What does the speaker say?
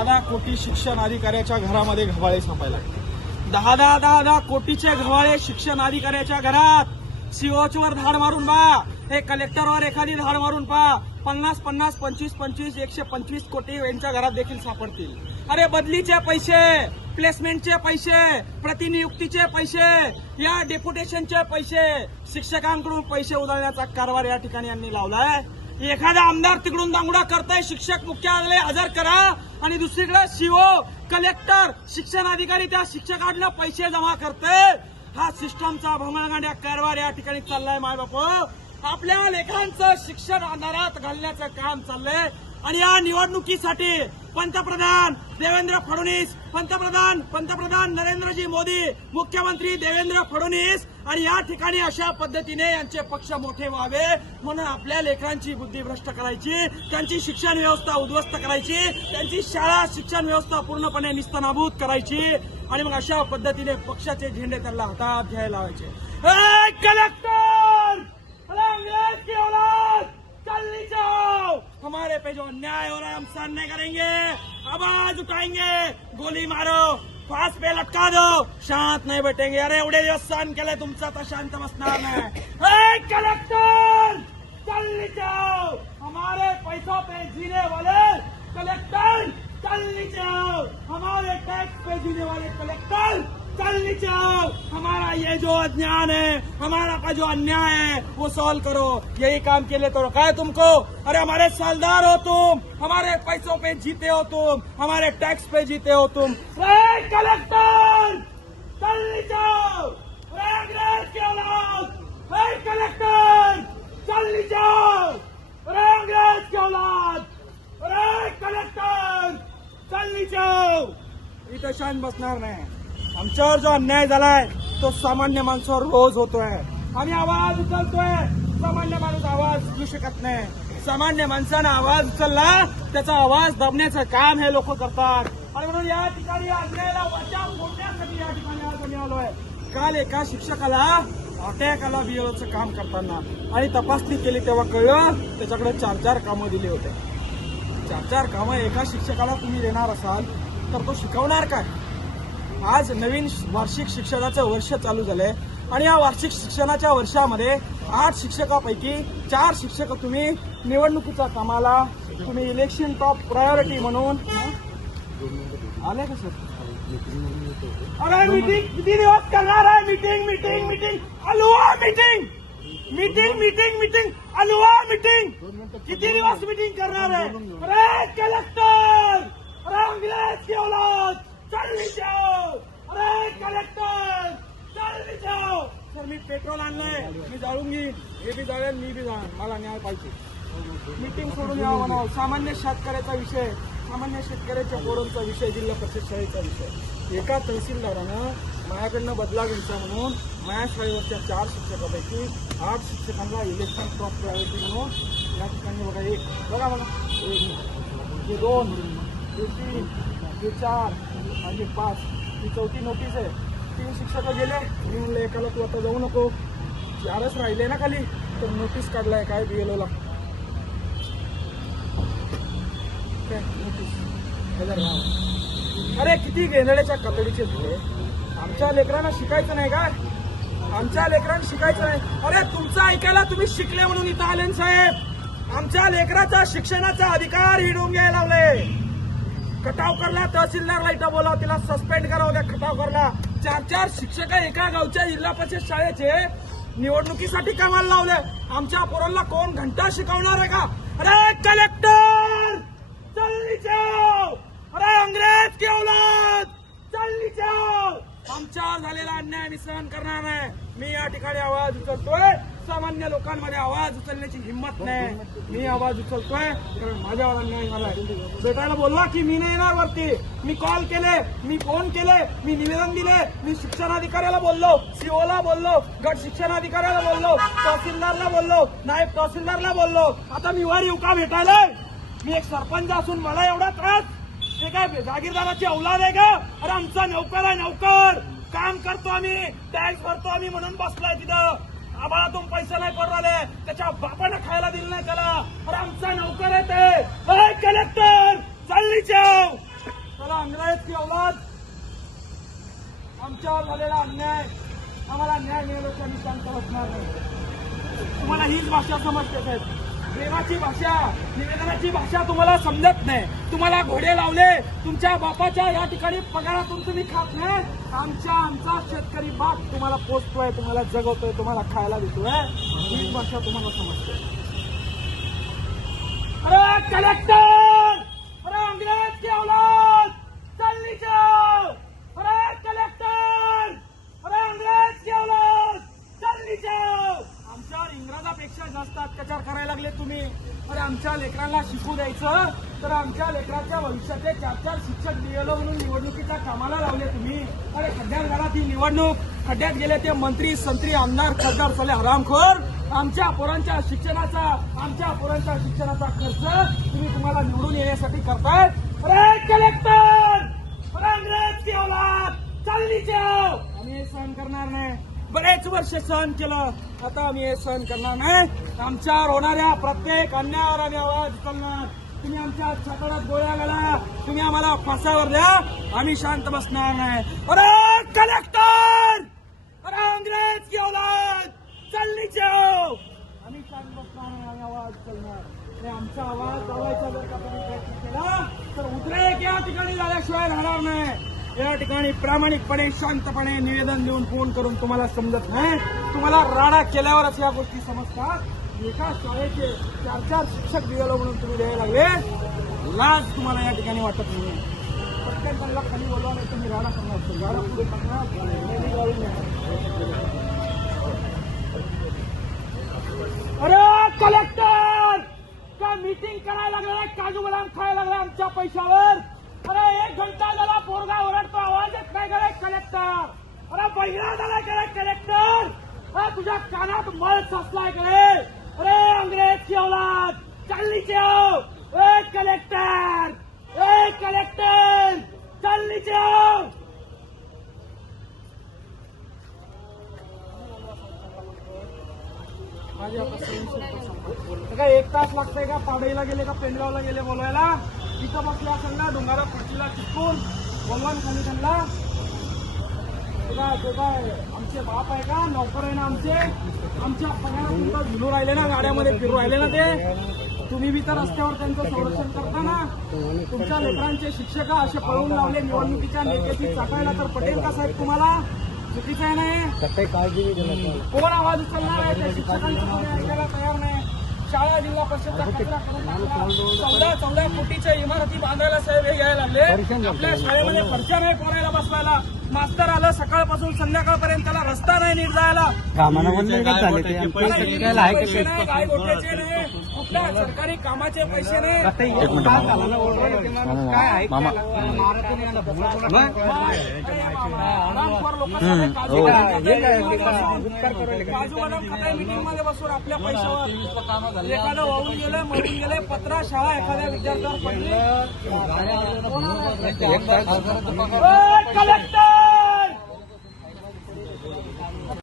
10 कोटी शिक्षण अधिकाऱ्याच्या घरामध्ये घबाळे सापायला 10 कोटीचे घबाळे शिक्षण अधिकाऱ्याच्या घरात सीओवर धाड मारून पहा, हे कलेक्टरवर एखादी धाड मारून पहा, 50, 25, 125 कोटी यांच्या घरात देखील सापडतील. अरे बदलीचे पैसे, प्लेसमेंटचे पैसे, प्रतिनियुक्तीचे पैसे, या डेप्युटेशनचे पैसे, शिक्षकांकडून पैसे उधळण्याचा कारभार या ठिकाणी यांनी लावलाय. एखादा आमदार तिकडून दांगडा करताय, शिक्षक मुख्यालय हजर करा, आणि दुसरीकडे सीओ, कलेक्टर, शिक्षण अधिकारी त्या शिक्षकांना पैसे जमा करते. हा सिस्टमचा भोंगळगांड्या कारभार या ठिकाणी चाललाय. माय बापू, आपल्या लेकरांचं शिक्षण अंधारात घालण्याचं काम चाललंय. आणि या निवडणुकीसाठी पंतप्रधान देवेंद्र फडणवीस, पंतप्रधान नरेंद्रजी मोदी, मुख्यमंत्री देवेंद्र फडणवीस, आणि या ठिकाणी अशा पद्धतीने यांचे पक्ष मोठे व्हावे म्हणून आपल्या लेकरांची बुद्धी भ्रष्ट करायची, त्यांची शिक्षण व्यवस्था उद्ध्वस्त करायची, त्यांची शाळा शिक्षण व्यवस्था पूर्णपणे निस्तनाभूत करायची, आणि मग अशा पद्धतीने पक्षाचे झेंडे त्यांना हातात घ्यायला लावायचे. कलेक्टर, अंग्रेज की औलाद, चलनी जाओ, हमारे पे जो अन्याय हो रहा है हम सहन नहीं करेंगे, आवाज उठाएंगे, गोली मारो, फांस पे लटका दो, शांत नहीं बैठेंगे. अरे एवढे दिवस सहन केलंय तुमचं, आता शांत बसणार नाही. कलेक्टर, चलनी जाओ, हमारे पैसों पे जीने वाले कलेक्टर, चलनी जाओ, हमारे टैक्स पे जीने वाले कलेक्टर, चलनी जाओ, हमारा ये जो अज्ञान है, हमारा का जो अन्याय है वो सॉल्व करो. यही काम के लिए तो रखा है तुमको. अरे हमारे सालदार हो तुम, हमारे पैसों पे जीते हो तुम, हमारे टैक्स पे जीते हो तुम. कलेक्टर, चलनी जाओ, अंग्रेज की औलाद, कलेक्टर, चलनी जाओ, अंग्रेज की औलाद, कलेक्टर, चलनी जाओ. इथं शांत बसणार नाही. आमच्यावर जो अन्याय झालाय तो सामान्य माणसावर रोज होतोय. आम्ही आवाज उचलतोय, सामान्य माणूस आवाज उचलू शकत नाही. सामान्य माणसानं आवाज उचलला, त्याचा आवाज दाबण्याचं काम हे लोक करतात. आणि म्हणून या ठिकाणी अन्यायाला वाचा फोडण्यासाठी या ठिकाणी आज आम्ही आलोय. काल एका शिक्षकाला अटॅक आला बीएलओचं काम करताना, आणि तपासणी केली तेव्हा कळलं त्याच्याकडे 4 कामं दिली होते. 4 कामं एका शिक्षकाला तुम्ही देणार असाल तर तो शिकवणार काय? आज नवीन वार्षिक शिक्षणाचं वर्ष चालू झालंय, आणि या वार्षिक शिक्षणाच्या वर्षामध्ये 8 शिक्षकापैकी 4 शिक्षक तुम्ही निवडणुकीच्या कामाला, तुम्ही इलेक्शन टॉप प्रायोरिटी म्हणून आले का सर? अरे मीटिंग किती दिवस करणार आहे? मीटिंग अलुआ मीटिंग अलुआ मीटिंग किती दिवस मीटिंग करणार आहे? अरे कलेक्टर, अरे अंग्रेज की औलाद, चलनी जाओ, अरे कलेक्टर, चलनी जाओ. सर मी पेट्रोल आणलंय, मी जाळून घेईन, हे बी जाळेल, मी बी जाण, मला न्याय पाहिजे. मीटिंग सोडून यावं म्हणावं. सामान्य शेतकऱ्याचा विषय, सामान्य शेतकऱ्याच्या पोरांचा विषय, जिल्हा परिषद शाळेचा विषय. एका तहसीलदारानं माझ्याकडनं बदला घ्यायचा म्हणून माझ्या शाळेवरच्या 4 शिक्षकापैकी 8 शिक्षकांना इलेक्शन टॉप प्रायोरिटी म्हणून या ठिकाणी बघा, 1 बघा मला, 1, 2, 3, 4 आणि 5 ही 4थी नोटीस आहे. 3 शिक्षक गेले. मी म्हणलं एकाला तू आता जाऊ नको, 4च राहिले ना खाली, तर नोटीस काढलाय काय बीएलओला, नोटीस 1000 नाव. अरे किती गेंदड्याच्या कतडीचे झाले. आमच्या लेकरांना शिकायचं नाही काय? आमच्या लेकरांना शिकायचं नाही. अरे तुमचं ऐकायला तुम्ही शिकले म्हणून इथं आले साहेब. आमच्या लेकराचा शिक्षणाचा अधिकार हिडून घ्यायला लावले. खटावकरला तहसीलदारला इथं बोलाव, तिला सस्पेंड करावं द्या. खटावकरला 4 शिक्षक एका गावच्या जिल्हा परिषद शाळेचे निवडणुकीसाठी कामाला लावले. आमच्या पोरांना कोण घंटा शिकवणार आहे का? अरे कलेक्टर, चलनी जाओ, अरे अंग्रेज की औलाद, चलनी जाओ. आमच्यावर झालेला अन्याय मी सहन करणार नाही. मी या ठिकाणी आवाज उचलतोय. सामान्य लोकांमध्ये आवाज उचलण्याची हिंमत नाही. मी आवाज उचलतोय कारण माझ्यावर अन्याय झालाय. भेटायला बोलला की मी नाही येणार वरती. मी कॉल केले, मी फोन केले, मी निवेदन दिले, मी शिक्षणाधिकाऱ्याला बोललो, सीओला बोललो, गट शिक्षणाधिकाऱ्याला बोललो, तहसीलदारला बोललो, नायब तहसीलदारला बोललो. आता मी वर येऊ का भेटायला? मी एक सरपंच असून मला एवढा त्रास? हे काय जागीरदाराची औलाद आहे का? अरे आमचा नौकर आहे, नौकर. काम करतो आम्ही, टॅक्स भरतो आम्ही म्हणून बसलाय तिथं. आम्हालातून पैसे नाही पडून राहिले, त्याच्या बापानं खायला दिलं नाही त्याला. अरे आमचा नौकर आहे ते. कलेक्टर, चलनी जाओ. अंग्रेज की औलाद, आमच्यावर झालेला अन्याय, आम्हाला न्याय मिळाल्याच्या आम्ही शांत बसणार नाही. तुम्हाला हीच भाषा समजते साहेब, प्रेमाची भाषा, निवेदनाची भाषा तुम्हाला समजत नाही. तुम्हाला घोडे लावले, तुमच्या बापाच्या या ठिकाणी पगारातून तुम्ही खात नाही. आमचा शेतकरी बाप तुम्हाला पोचतोय, तुम्हाला जगवतोय, तुम्हाला खायला देतोय, हीच भाषा तुम्हाला समजते. अरे कलेक्टर, अरे अंग्रेज की औलाद, चल नीचे आओ. अरे कलेक्टर, अरे अंग्रेज की औलाद, चल नीचे आओ. आमच्यावर इंग्रजापेक्षा जास्त अत्याचार करायला लागले तुम्ही. अरे आमच्या लेकरांना शिकू द्यायचं तर आमच्या लेकरांच्या भविष्याचे 4 शिक्षक दिलेलं म्हणून निवडणुकीच्या कामाला लावले तुम्ही. अरे खड्ड्यात घाला ती निवडणूक, खड्ड्यात गेले ते मंत्री संत्री आमदार खासदार साले हरामखोर. आमच्या पोरांच्या शिक्षणाचा खर्च तुम्हाला निवडून येण्यासाठी करताय. अरे कलेक्टर, अरे अंग्रेज की औलाद, चल नीचे आओ. आम्ही हे सहन करणार नाही. बरेच वर्ष सहन केलं, आता आम्ही हे सहन करणार नाही. आमच्यावर होणाऱ्या प्रत्येक अन्यायावर आम्ही आवाज उचलणार. तुम्ही आमच्या छाताडात गोळ्या घाला, तुम्ही आम्हाला फासावर द्या, आम्ही शांत बसणार नाही. अरे कलेक्टर, अरे अंग्रेज की औलाद, चल नीचे आओ. आम्ही शांत बसणार नाही, आम्ही आवाज उचलणार. आणि आमचा आवाज दाबायचा जर का तुम्ही प्रयत्न केला तर उद्रेक या ठिकाणी झाल्याशिवाय राहणार नाही. या ठिकाणी प्रामाणिकपणे शांतपणे निवेदन देऊन फोन करून तुम्हाला समजत नाही. तुम्हाला राडा केल्यावरच या गोष्टी समजतात. एका शाळेचे 4 शिक्षक दिलेलं म्हणून तुम्ही द्यायला लागले, लाज तुम्हाला या ठिकाणी वाटत नाही. प्रत्येक जणांना खाली बोलवा, नाही तुम्ही राडा करणार असतो, राडा पुढे करणार. अरे कलेक्टर, का मीटिंग करायला लागलाय, काजू बदाम खायला लागलाय आमच्या पैशावर. अरे 1 घंटा झाला पोरगा ओरडतो, आवाज येत नाही का रे कलेक्टर. अरे बहिरा झालाय का रे कलेक्टर. अरे तुझ्या कानात मळ साचलाय का रे. अरे अंग्रेज की औलाद, चल नीचे आओ. ए कलेक्टर, चल नीचे आओ. काय 1 तास लागतंय का पाडळीला गेले का पेंडगावला गेले बोलवायला. इथं बसले असेल ना डोंगरा खुर्चीला चिटकून बोलवा ना खाली त्यांना. ते काय आमचे बाप आहे का, नोकर आहे ना आमचे. आमच्या पगारात झुलू राहिले ना, गाड्यामध्ये फिरू राहिले ना ते. तुम्ही बी तर रस्त्यावर त्यांचं संरक्षण करता ना. तुमच्या लेकरांचे शिक्षक असे पळवून लावले निवडणुकीच्या नेत्याची चाकायला, तर पटेल का साहेब तुम्हाला. चुकीचं आहे नाही. काळजी नाही. कोण आवाज उचलणार आहे. त्या शिक्षकांचं कोणी ऐकायला तयार नाही. शाळा जिल्हा परिषदचा कचरा करून 14 कोटीच्या इमारती बांधायला साहेब हे यायला लागले. आपल्या शाळेमध्ये फरशा नाही पोरायला बसवायला. मास्तर आलं सकाळपासून संध्याकाळपर्यंत, त्याला रस्ता नाही नीट जायला. पैसे नाही, गाय गोट्याचे नाही, कुठल्या सरकारी कामाचे पैसे नाही. काजू बदाम खाताय मीटिंग मध्ये बसून आपल्या पैशावर. एखादं वाहून गेलं, मरून गेले, 15 शाळा एखाद्या विद्यार्थ्यावर पडली. कलेक्टर,